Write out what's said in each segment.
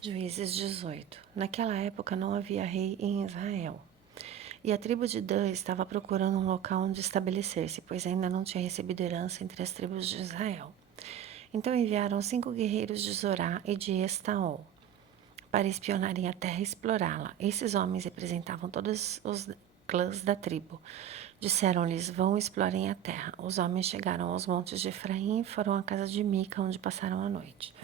Juízes 18. Naquela época não havia rei em Israel. E a tribo de Dan estava procurando um local onde estabelecer-se, pois ainda não tinha recebido herança entre as tribos de Israel. Então enviaram 5 guerreiros de Zorá e de Estaol para espionarem a terra e explorá-la. Esses homens representavam todos os clãs da tribo. Disseram-lhes: vão e explorem a terra. Os homens chegaram aos montes de Efraim e foram à casa de Mica, onde passaram a noite.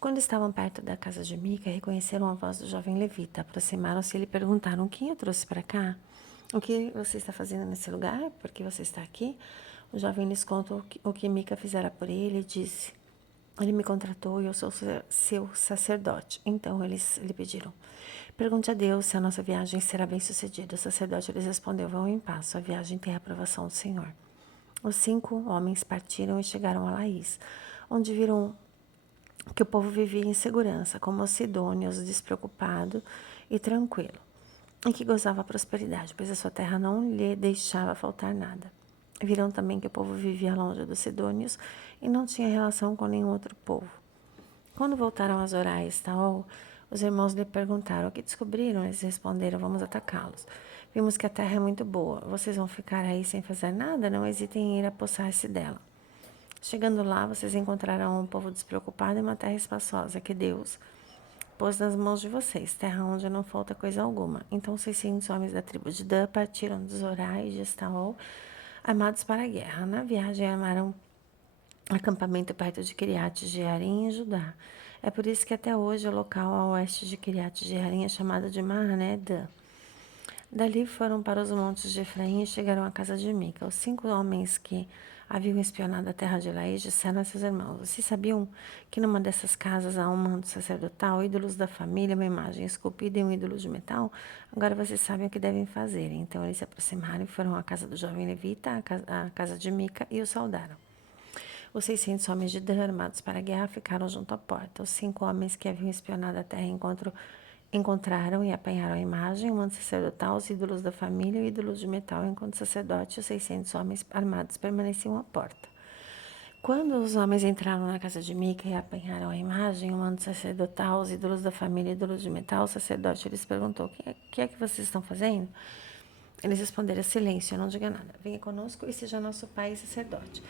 Quando estavam perto da casa de Mica, reconheceram a voz do jovem levita. Aproximaram-se e lhe perguntaram: quem o trouxe para cá? O que você está fazendo nesse lugar? Por que você está aqui? O jovem lhes conta o que Mica fizera por ele e disse: ele me contratou e eu sou seu sacerdote. Então eles lhe pediram: pergunte a Deus se a nossa viagem será bem sucedida. O sacerdote lhes respondeu: vão em paz, sua viagem tem a aprovação do Senhor. Os 5 homens partiram e chegaram a Laís, onde viram que o povo vivia em segurança, como os sidônios, despreocupado e tranquilo, e que gozava a prosperidade, pois a sua terra não lhe deixava faltar nada. Viram também que o povo vivia longe dos sidônios e não tinha relação com nenhum outro povo. Quando voltaram a Zorá e Estaol, os irmãos lhe perguntaram o que descobriram. Eles responderam: vamos atacá-los. Vimos que a terra é muito boa. Vocês vão ficar aí sem fazer nada? Não hesitem em ir apossar-se dela. Chegando lá, vocês encontrarão um povo despreocupado e uma terra espaçosa que Deus pôs nas mãos de vocês, terra onde não falta coisa alguma. Então os 600 homens da tribo de Dan partiram de Zorá e de Estaol, armados para a guerra. Na viagem, armaram acampamento perto de Kiriat Jearim, em Judá. É por isso que até hoje o local a oeste de Kiriat Jearim é chamado de Mahané Dan. Dali foram para os montes de Efraim e chegaram à casa de Mica. Os 5 homens que haviam espionado a terra de Laís disseram a seus irmãos: vocês sabiam que numa dessas casas há um manto sacerdotal, ídolos da família, uma imagem esculpida e um ídolo de metal? Agora vocês sabem o que devem fazer. Então eles se aproximaram e foram à casa do jovem levita, à casa de Mica, e o saudaram. Os 600 homens de Dan, armados para a guerra, ficaram junto à porta. Os 5 homens que haviam espionado a terra encontraram e apanharam a imagem, o manto sacerdotal, os ídolos da família e ídolos de metal, enquanto o sacerdote e os 600 homens armados permaneciam à porta. Quando os homens entraram na casa de Mica e apanharam a imagem, o manto sacerdotal, os ídolos da família e ídolos de metal, o sacerdote lhes perguntou: o que é que vocês estão fazendo? Eles responderam: silêncio, não diga nada. Venha conosco e seja nosso pai e sacerdote.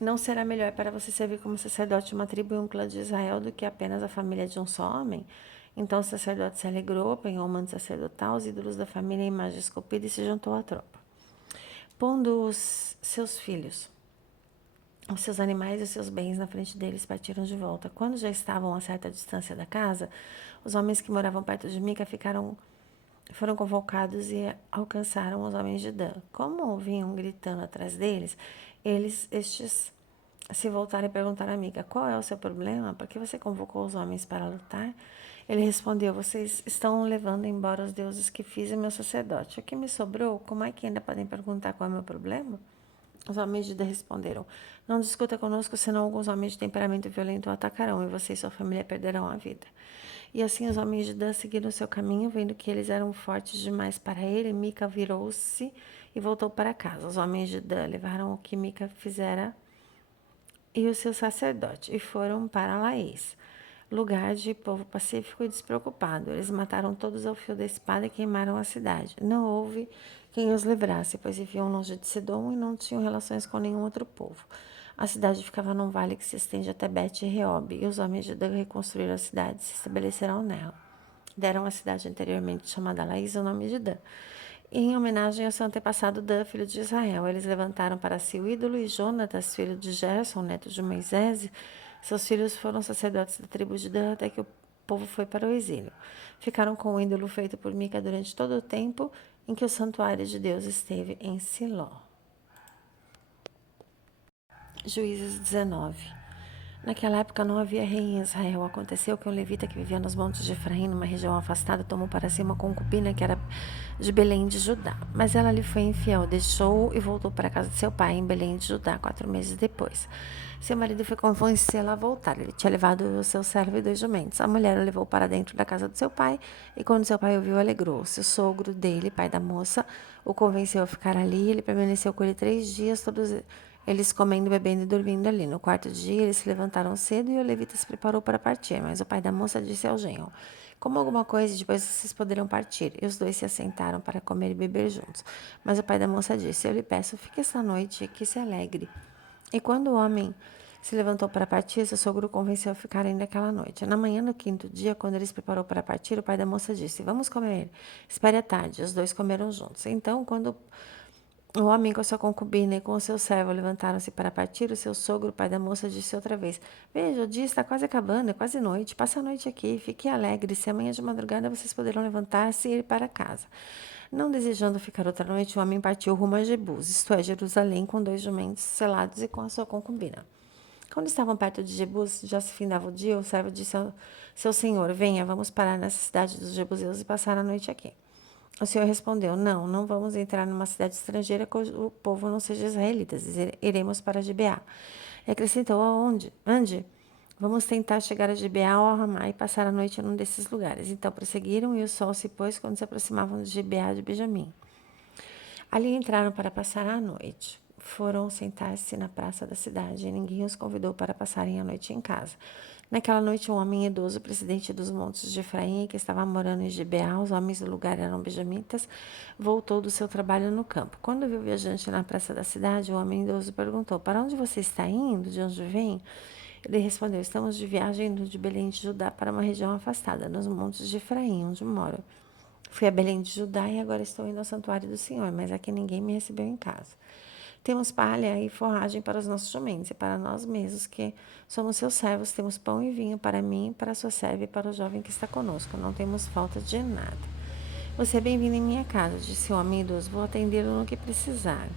Não será melhor para você servir como sacerdote de uma tribo e um clã de Israel do que apenas a família de um só homem? Então o sacerdote se alegrou, apanhou o manto sacerdotal, os ídolos da família e a imagem esculpida e se juntou à tropa. Pondo os seus filhos, os seus animais e os seus bens na frente deles, partiram de volta. Quando já estavam a certa distância da casa, os homens que moravam perto de Mica foram convocados e alcançaram os homens de Dan. Como vinham gritando atrás deles, estes se voltaram e perguntaram a Mica: qual é o seu problema? Por que você convocou os homens para lutar? Ele respondeu: vocês estão levando embora os deuses que fiz e meu sacerdote. O que me sobrou? Como é que ainda podem perguntar qual é o meu problema? Os homens de Dan responderam: não discuta conosco, senão alguns homens de temperamento violento o atacarão e você e sua família perderão a vida. E assim os homens de Dan seguiram seu caminho, vendo que eles eram fortes demais para ele. Mica virou-se e voltou para casa. Os homens de Dan levaram o que Mica fizera e o seu sacerdote e foram para Laís, lugar de povo pacífico e despreocupado. Eles mataram todos ao fio da espada e queimaram a cidade. Não houve quem os livrasse, pois viviam longe de Sedom e não tinham relações com nenhum outro povo. A cidade ficava num vale que se estende até Bet-Reob, e os homens de Dan reconstruíram a cidade e se estabeleceram nela. Deram à cidade anteriormente chamada Laís o nome de Dan, em homenagem ao seu antepassado Dan, filho de Israel. Eles levantaram para si o ídolo e Jonatas, filho de Gerson, neto de Moisés, seus filhos foram sacerdotes da tribo de Dan até que o povo foi para o exílio. Ficaram com o ídolo feito por Mica durante todo o tempo em que o santuário de Deus esteve em Siló. Juízes 19. Naquela época não havia rei em Israel. Aconteceu que um levita que vivia nos montes de Efraim, numa região afastada, tomou para si uma concubina que era de Belém de Judá. Mas ela lhe foi infiel, deixou-o e voltou para a casa de seu pai, em Belém de Judá, 4 meses depois. Seu marido foi convencê-la a voltar. Ele tinha levado o seu servo e 2 jumentos. A mulher o levou para dentro da casa do seu pai, e quando seu pai o viu, alegrou-se. O sogro dele, pai da moça, o convenceu a ficar ali. Ele permaneceu com ele 3 dias, todos eles comendo, bebendo e dormindo ali. No quarto dia, eles se levantaram cedo e o levita se preparou para partir, mas o pai da moça disse ao genro: coma alguma coisa e depois vocês poderão partir. E os dois se assentaram para comer e beber juntos. Mas o pai da moça disse: eu lhe peço, fique esta noite, que se alegre. E quando o homem se levantou para partir, seu sogro o convenceu a ficar ainda aquela noite. Na manhã do quinto dia, quando ele se preparou para partir, o pai da moça disse: vamos comer. Espere à tarde. Os dois comeram juntos. Então, quando o homem com a sua concubina e com o seu servo levantaram-se para partir, o seu sogro, o pai da moça, disse outra vez: veja, o dia está quase acabando, é quase noite. Passe a noite aqui, fique alegre. Se amanhã de madrugada vocês poderão levantar-se e ir para casa. Não desejando ficar outra noite, o homem partiu rumo a Jebus, isto é, Jerusalém, com 2 jumentos selados e com a sua concubina. Quando estavam perto de Jebus, já se findava o dia, o servo disse ao seu senhor: venha, vamos parar nessa cidade dos jebuseus e passar a noite aqui. O senhor respondeu: não, não vamos entrar numa cidade estrangeira cujo povo não seja israelita. Iremos para Gibeá. E acrescentou: aonde? Ande. Vamos tentar chegar a Gibeá ou a Ramá e passar a noite em um desses lugares. Então prosseguiram e o sol se pôs quando se aproximavam de Gibeá de Benjamim. Ali entraram para passar a noite. Foram sentar-se na praça da cidade e ninguém os convidou para passarem a noite em casa. Naquela noite, um homem idoso, presidente dos montes de Efraim, que estava morando em Gibeá, os homens do lugar eram benjamitas, voltou do seu trabalho no campo. Quando viu o viajante na praça da cidade, o homem idoso perguntou: para onde você está indo? De onde vem? Ele respondeu: estamos de viagem indo de Belém de Judá para uma região afastada, nos montes de Efraim, onde moro. Fui a Belém de Judá e agora estou indo ao santuário do Senhor, mas aqui ninguém me recebeu em casa. Temos palha e forragem para os nossos jumentos e para nós mesmos, que somos seus servos. Temos pão e vinho para mim, para a sua serva e para o jovem que está conosco. Não temos falta de nada. Você é bem-vindo em minha casa, disse o homem idoso. Vou atendê-lo no que precisar.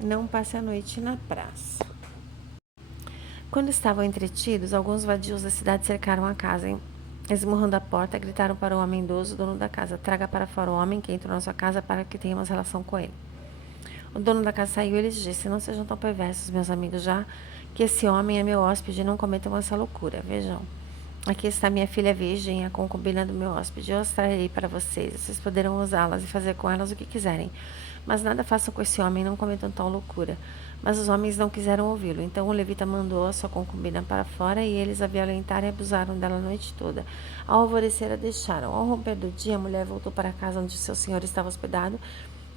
Não passe a noite na praça. Quando estavam entretidos, alguns vadios da cidade cercaram a casa. Esmurrando a porta, gritaram para o homem idoso, dono da casa: traga para fora o homem que entrou na sua casa para que tenhamos relação com ele. O dono da casa saiu e lhes disse: não sejam tão perversos, meus amigos, já que esse homem é meu hóspede, não cometam essa loucura. Vejam, aqui está minha filha virgem, a concubina do meu hóspede. Eu as trarei para vocês. Vocês poderão usá-las e fazer com elas o que quiserem. Mas nada façam com esse homem, não cometam tal loucura. Mas os homens não quiseram ouvi-lo. Então o levita mandou a sua concubina para fora e eles a violentaram e abusaram dela a noite toda. Ao alvorecer a deixaram. Ao romper do dia, a mulher voltou para a casa onde seu senhor estava hospedado.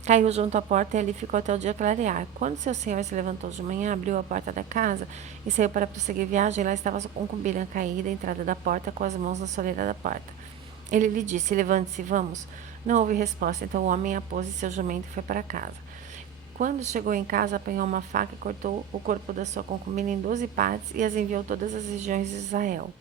Caiu junto à porta e ali ficou até o dia clarear. Quando seu senhor se levantou de manhã, abriu a porta da casa e saiu para prosseguir viagem. Lá estava sua concubina caída à entrada da porta, com as mãos na soleira da porta. Ele lhe disse: levante-se, vamos. Não houve resposta, então o homem a pôs em seu jumento e foi para casa. Quando chegou em casa, apanhou uma faca e cortou o corpo da sua concubina em 12 partes e as enviou a todas as regiões de Israel.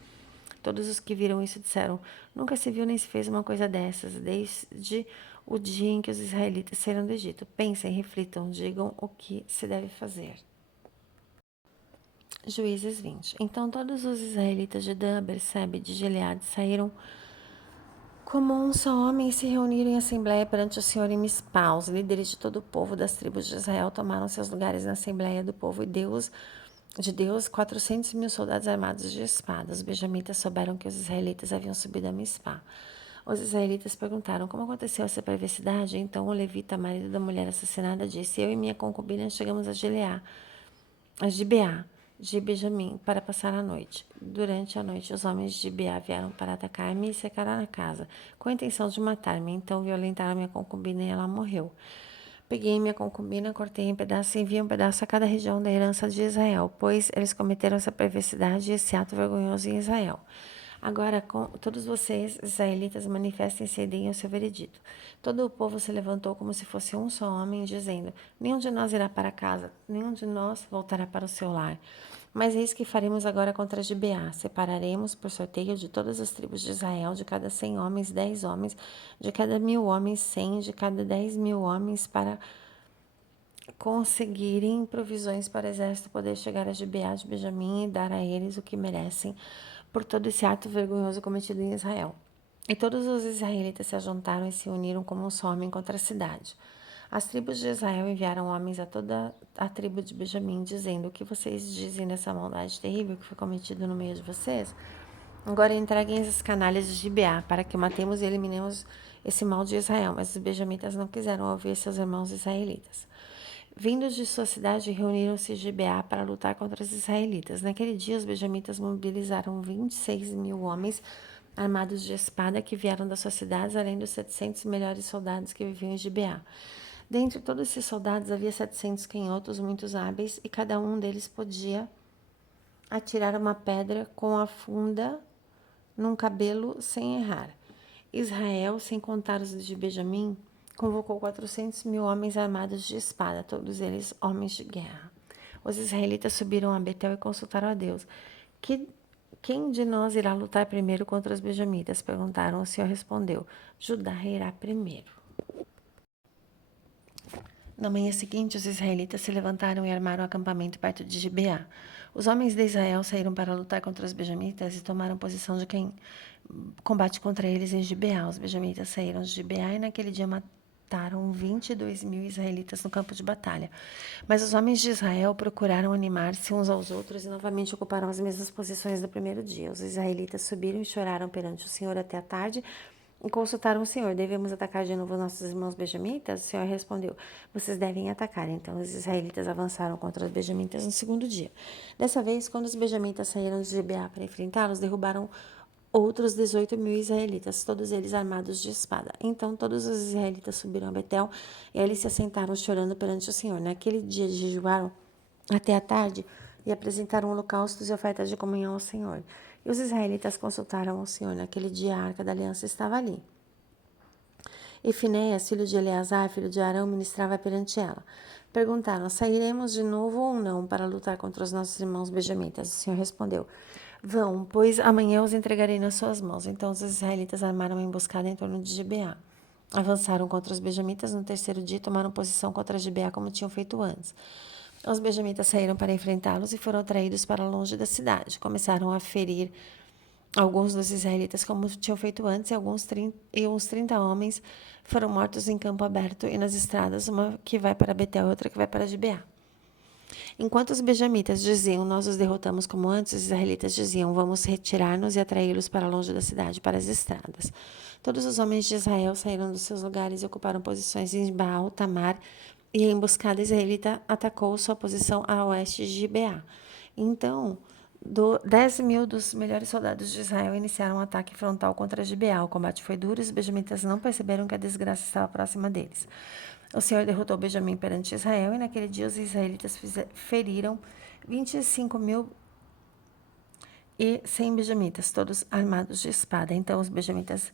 Todos os que viram isso disseram: nunca se viu nem se fez uma coisa dessas, desde o dia em que os israelitas saíram do Egito. Pensem, reflitam, digam o que se deve fazer. Juízes 20. Então todos os israelitas de Dan, Bersebe e de Gileade saíram como um só homem e se reuniram em assembleia perante o Senhor em Mispá. Os líderes de todo o povo das tribos de Israel tomaram seus lugares na assembleia do povo de Deus, 400.000 soldados armados de espadas. Os benjamitas souberam que os israelitas haviam subido a Mispá. Os israelitas perguntaram: como aconteceu essa perversidade? Então o levita, marido da mulher assassinada, disse: eu e minha concubina chegamos a Gibeá de Benjamim para passar a noite. Durante a noite, os homens de Gibeá vieram para atacar-me e cercaram a casa, com a intenção de matar-me. Então violentaram minha concubina e ela morreu. Peguei minha concubina, cortei em pedaços e enviei um pedaço a cada região da herança de Israel, pois eles cometeram essa perversidade e esse ato vergonhoso em Israel. Agora, todos vocês, israelitas, manifestem-se e deem o seu veredito. Todo o povo se levantou como se fosse um só homem, dizendo: nenhum de nós irá para casa, nenhum de nós voltará para o seu lar. Mas eis que faremos agora contra Gibeá. Separaremos por sorteio de todas as tribos de Israel, de cada 100 homens, 10 homens, de cada 1.000 homens, 100, de cada 10.000 homens, para conseguirem provisões para o exército poder chegar a Gibeá de Benjamim e dar a eles o que merecem por todo esse ato vergonhoso cometido em Israel. E todos os israelitas se ajuntaram e se uniram como um só homem contra a cidade. As tribos de Israel enviaram homens a toda a tribo de Benjamim, dizendo: o que vocês dizem dessa maldade terrível que foi cometida no meio de vocês? Agora entreguem esses canalhas de Gibeá, para que matemos e eliminemos esse mal de Israel. Mas os benjamitas não quiseram ouvir seus irmãos israelitas. Vindos de sua cidade, reuniram-se em Gibeá para lutar contra os israelitas. Naquele dia, os benjamitas mobilizaram 26.000 homens armados de espada que vieram das suas cidades, além dos 700 melhores soldados que viviam em Gibeá. Dentre todos esses soldados havia 700 canhotos muito hábeis, e cada um deles podia atirar uma pedra com a funda num cabelo sem errar. Israel, sem contar os de Benjamim, convocou 400.000 homens armados de espada, todos eles homens de guerra. Os israelitas subiram a Betel e consultaram a Deus. Quem de nós irá lutar primeiro contra os benjamitas? Perguntaram. O Senhor respondeu: Judá irá primeiro. Na manhã seguinte, os israelitas se levantaram e armaram acampamento perto de Gibeá. Os homens de Israel saíram para lutar contra os benjamitas e tomaram posição de quem combate contra eles em Gibeá. Os benjamitas saíram de Gibeá e naquele dia mataram 22.000 israelitas no campo de batalha. Mas os homens de Israel procuraram animar-se uns aos outros e novamente ocuparam as mesmas posições do primeiro dia. Os israelitas subiram e choraram perante o Senhor até a tarde e consultaram o Senhor: devemos atacar de novo nossos irmãos benjamitas? O Senhor respondeu: vocês devem atacar. Então os israelitas avançaram contra os benjamitas no segundo dia. Dessa vez, quando os benjamitas saíram de Gibeá para enfrentá-los, derrubaram outros 18.000 israelitas, todos eles armados de espada. Então todos os israelitas subiram a Betel e ali se assentaram chorando perante o Senhor. Naquele dia jejuaram até a tarde e apresentaram holocaustos e ofertas de comunhão ao Senhor. E os israelitas consultaram ao Senhor. Naquele dia a arca da aliança estava ali. E Finéias, filho de Eleazar, filho de Arão, ministrava perante ela. Perguntaram: sairemos de novo ou não para lutar contra os nossos irmãos benjamitas? O Senhor respondeu: vão, pois amanhã os entregarei nas suas mãos. Então os israelitas armaram uma emboscada em torno de Gibeá. Avançaram contra os benjamitas no terceiro dia e tomaram posição contra Gibeá como tinham feito antes. Os benjamitas saíram para enfrentá-los e foram atraídos para longe da cidade. Começaram a ferir alguns dos israelitas como tinham feito antes, e uns 30 homens foram mortos em campo aberto e nas estradas, uma que vai para Betel e outra que vai para Gibeá. Enquanto os benjamitas diziam: nós os derrotamos como antes, os israelitas diziam: vamos retirar-nos e atraí-los para longe da cidade, para as estradas. Todos os homens de Israel saíram dos seus lugares e ocuparam posições em Baal, Tamar, e a emboscada israelita atacou sua posição a oeste de Gibeá. Então, 10.000 dos melhores soldados de Israel iniciaram um ataque frontal contra Gibeá. O combate foi duro e os benjamitas não perceberam que a desgraça estava próxima deles. O Senhor derrotou Benjamim perante Israel, e naquele dia os israelitas feriram 25.100 benjamitas, todos armados de espada. Então os benjamitas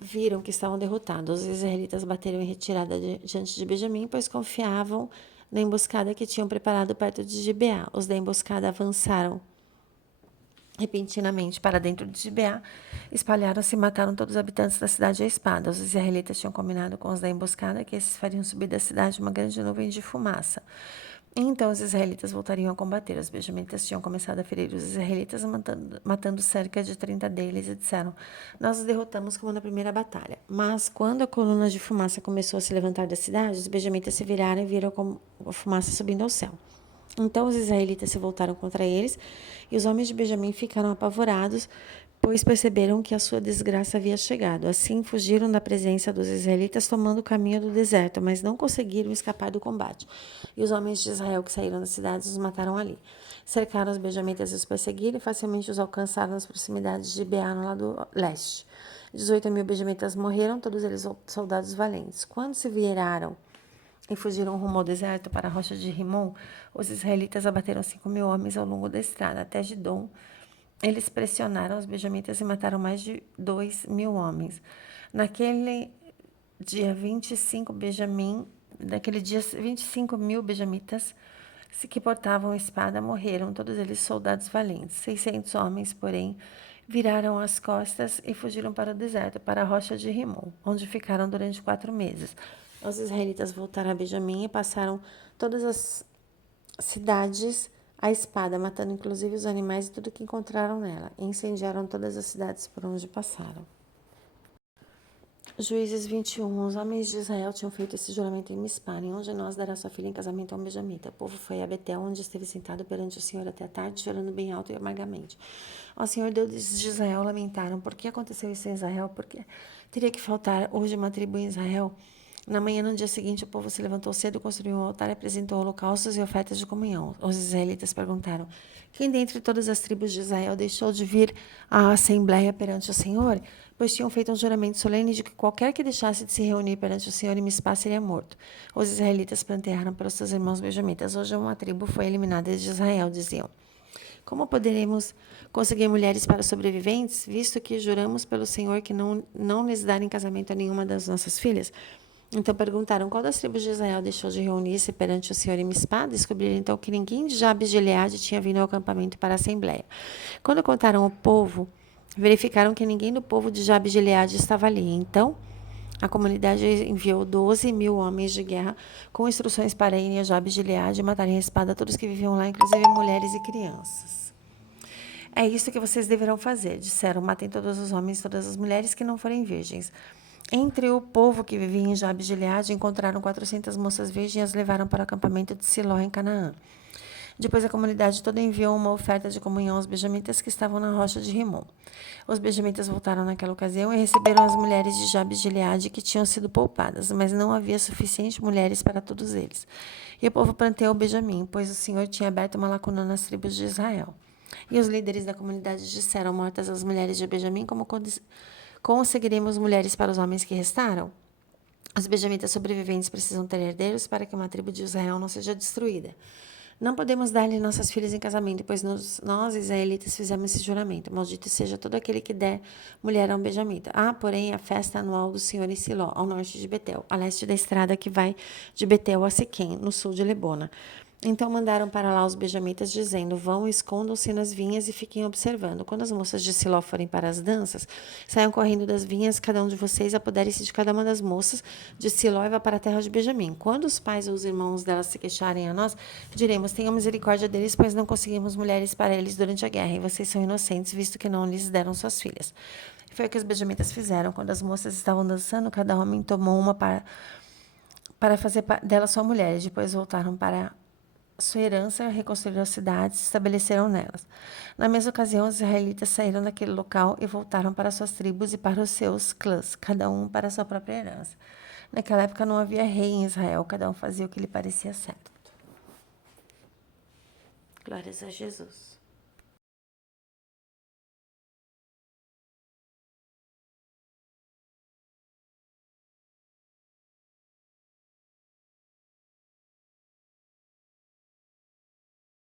viram que estavam derrotados. Os israelitas bateram em retirada diante de Benjamim, pois confiavam na emboscada que tinham preparado perto de Gibeá. Os da emboscada avançaram repentinamente para dentro de Gibeá, espalharam-se e mataram todos os habitantes da cidade à espada. Os israelitas tinham combinado com os da emboscada que esses fariam subir da cidade uma grande nuvem de fumaça. Então os israelitas voltariam a combater. Os benjamitas tinham começado a ferir os israelitas, matando cerca de 30 deles, e disseram: nós os derrotamos como na primeira batalha. Mas quando a coluna de fumaça começou a se levantar da cidade, os benjamitas se viraram e viram como a fumaça subindo ao céu. Então os israelitas se voltaram contra eles, e os homens de Benjamim ficaram apavorados, pois perceberam que a sua desgraça havia chegado. Assim fugiram da presença dos israelitas, tomando o caminho do deserto, mas não conseguiram escapar do combate. E os homens de Israel que saíram das cidades os mataram ali. Cercaram os benjamitas e os perseguiram, e facilmente os alcançaram nas proximidades de Beá, no lado leste. 18.000 benjamitas morreram, todos eles soldados valentes. Quando se viraram e fugiram rumo ao deserto para a rocha de Rimon, os israelitas abateram 5.000 homens ao longo da estrada, até Gidom. Eles pressionaram os benjamitas e mataram mais de 2.000 homens. Naquele dia 25.000 benjamitas que portavam espada morreram, todos eles soldados valentes. 600 homens, porém, viraram as costas e fugiram para o deserto, para a rocha de Rimon, onde ficaram durante 4 meses. Os israelitas voltaram a Benjamim e passaram todas as cidades à espada, matando inclusive os animais e tudo que encontraram nela, e incendiaram todas as cidades por onde passaram. Juízes 21. Os homens de Israel tinham feito esse juramento em Mispá: nenhum de nós dará sua filha em casamento a um benjamita. O povo foi a Betel, onde esteve sentado perante o Senhor até a tarde, chorando bem alto e amargamente. Ó Senhor Deus de Israel, lamentaram: por que aconteceu isso em Israel? Porque teria que faltar hoje uma tribo em Israel? Na manhã, no dia seguinte, o povo se levantou cedo, construiu um altar e apresentou holocaustos e ofertas de comunhão. Os israelitas perguntaram: quem dentre todas as tribos de Israel deixou de vir à assembleia perante o Senhor? Pois tinham feito um juramento solene de que qualquer que deixasse de se reunir perante o Senhor em Mispá seria morto. Os israelitas plantearam para os seus irmãos benjamitas: hoje uma tribo foi eliminada de Israel, diziam. Como poderemos conseguir mulheres para sobreviventes, visto que juramos pelo Senhor que não lhes dar em casamento a nenhuma das nossas filhas? Então perguntaram: qual das tribos de Israel deixou de reunir-se perante o Senhor em Mispá? Descobriram então que ninguém de Jabes de Gileade tinha vindo ao acampamento para a assembleia. Quando contaram ao povo, verificaram que ninguém do povo de Jabes de Gileade estava ali. Então a comunidade enviou 12.000 homens de guerra com instruções para irem a Jabes de Gileade e matarem a espada todos que viviam lá, inclusive mulheres e crianças. É isso que vocês deverão fazer, disseram: matem todos os homens e todas as mulheres que não forem virgens. Entre o povo que vivia em Jabes de Gileade, encontraram 400 moças virgens e as levaram para o acampamento de Siló, em Canaã. Depois a comunidade toda enviou uma oferta de comunhão aos benjamitas que estavam na rocha de Rimom. Os benjamitas voltaram naquela ocasião e receberam as mulheres de Jabes de Gileade que tinham sido poupadas, mas não havia suficientes mulheres para todos eles. E o povo planteou Benjamim, pois o Senhor tinha aberto uma lacuna nas tribos de Israel. E os líderes da comunidade disseram: mortas as mulheres de Benjamim, como conseguiremos mulheres para os homens que restaram? Os benjamitas sobreviventes precisam ter herdeiros para que uma tribo de Israel não seja destruída. Não podemos dar-lhe nossas filhas em casamento, pois nós, israelitas, fizemos esse juramento. Maldito seja todo aquele que der mulher a um benjamita. Há, porém, a festa anual do Senhor em Siló, ao norte de Betel, a leste da estrada que vai de Betel a Siquém, no sul de Lebona. Então mandaram para lá os benjamitas, dizendo: vão, escondam-se nas vinhas e fiquem observando. Quando as moças de Siló forem para as danças, saiam correndo das vinhas, cada um de vocês apodere-se de cada uma das moças de Siló e vá para a terra de Benjamim. Quando os pais ou os irmãos delas se queixarem a nós, diremos: tenham misericórdia deles, pois não conseguimos mulheres para eles durante a guerra, e vocês são inocentes, visto que não lhes deram suas filhas. Foi o que os benjamitas fizeram. Quando as moças estavam dançando, cada homem tomou uma para fazer dela sua mulher, e depois voltaram para sua herança, reconstruíram as cidades e se estabeleceram nelas. Na mesma ocasião, os israelitas saíram daquele local e voltaram para suas tribos e para os seus clãs, cada um para a sua própria herança. Naquela época não havia rei em Israel, cada um fazia o que lhe parecia certo. Glórias a Jesus.